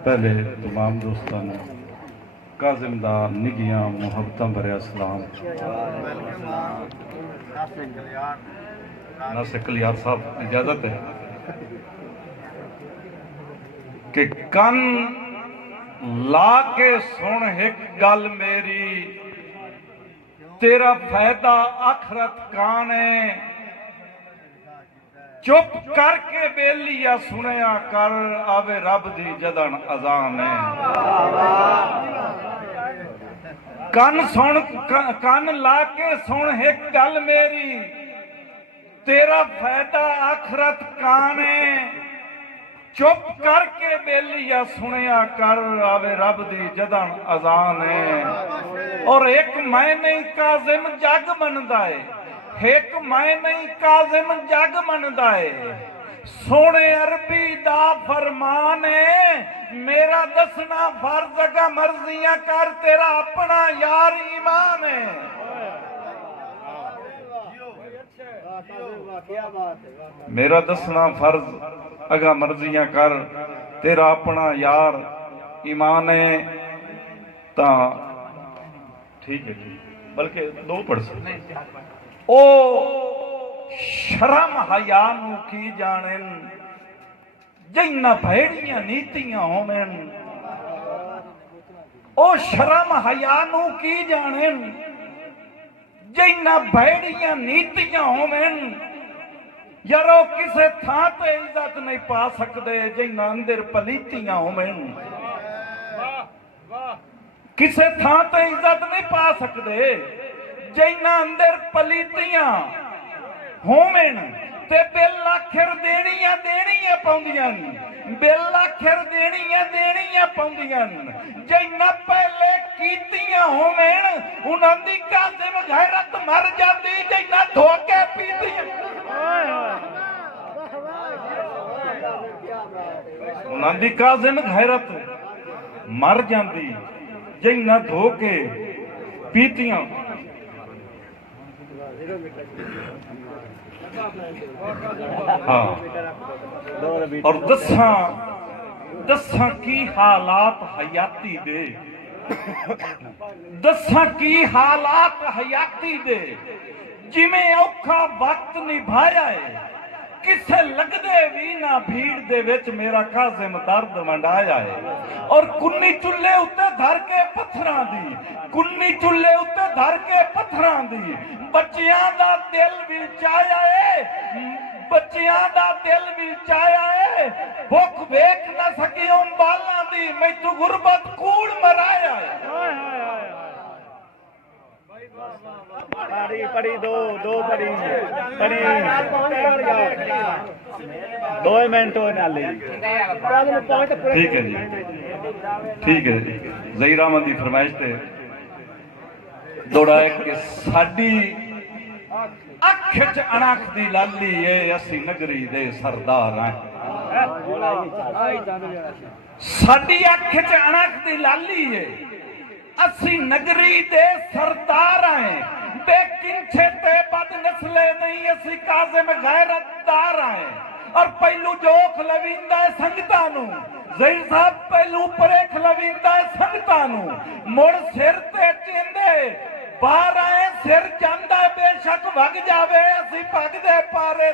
पहले तमाम दोस्तों ने काजिम दा निगियां मुहब्बतां भरिया सलाम। नासिर कलियार साहब इजाजत है कि कन ला के सुन एक गल मेरी, तेरा फायदा आखरत कान है। चुप करके बेलिया सुनिया कर, आवे रब दी जदन अजान है। कन ला के सुन एक गल मेरी, तेरा फायदा आखरत कान है। चुप करके बेलिया सुनिया कर, आवे रब दी जदन अजान है। और एक मैं नहीं काजिम जग मनदा है, एक मैं नहीं काजिम जग मनदा है। सोने अरबी दा फरमान है, मेरा दसना फर्ज का मर्जियां कर, तेरा अपना यार ईमान है। मेरा दसना फर्ज अगा मर्जियां कर, तेरा अपना यार ईमान है। ता ठीक है, बल्कि दो पढ़ सकते। ओ शर्म हया नू की जाने, जिन्ना भेड़ियां नीतियां होवन। ओ शर्म हया नू की जाने, जिन्ना भेड़ियां नीतियां होवन। यारो किसे थां ते इज्जत नहीं पा सकते, जिन्ना अंदर पलीतियां होवन। किसे थां ते इज्जत नहीं पा सकते, जिन्ना अंदर पलीतियां होवन। ते बिल आखिर देनियां देनियां पौंदियां, बिल आखिर देनियां पौंदियां। जिन्ना पहले कीतियां होवन, उन्हां दी काजिम गैरत मर जाती, जिन्ना धोके पीतियां। उन्हां दी काजिम गैरत मर जाती, जिन्ना धोके पीतियां। हाँ, और दसा की हालात हयाती दे, दसा की हालात हयाती दे। जिमें औखा वक्त निभाया है, किसे लगदे भी ना भीड़ दे विच मेरा काजिम दर्द वंडाया है। और कुन्नी चुल्ले उत्ते धर के पत्थरां दी, कुन्नी चुल्ले उत्ते धर के पत्थरां दी। बच्चियां दा दिल भी चाया है, बच्चियां दा दिल भी चाया है। भुख वेख ना सकी उन बालां दी, मैनू गुरबत कूड़ मराया है। पढ़ी दो पढ़ी पढ़ी 2 मिनट नाले। ठीक है जी, ठीक है जी। ज़हीर अहमद की फरमाइश ते दौड़ा है कि साडी अख च अणख दी लाली है, असी नगरी दे सरदार हैं। साडी अख च अणख दी लाली है, असी नगरी दे सरदार हैं। बेकिंछे ते बद नस्ले नहीं, असी काजिम गैरतदार हैं। और पहलू जोख लविंदा है संगतां नू, ज़हीर साहब पहलू परेख लविंदा है संगतां नू। मुड़ सिर ते चिंदे बाहर आए, सिर जांदा बेशक वग जावे, असी भगदे पारे।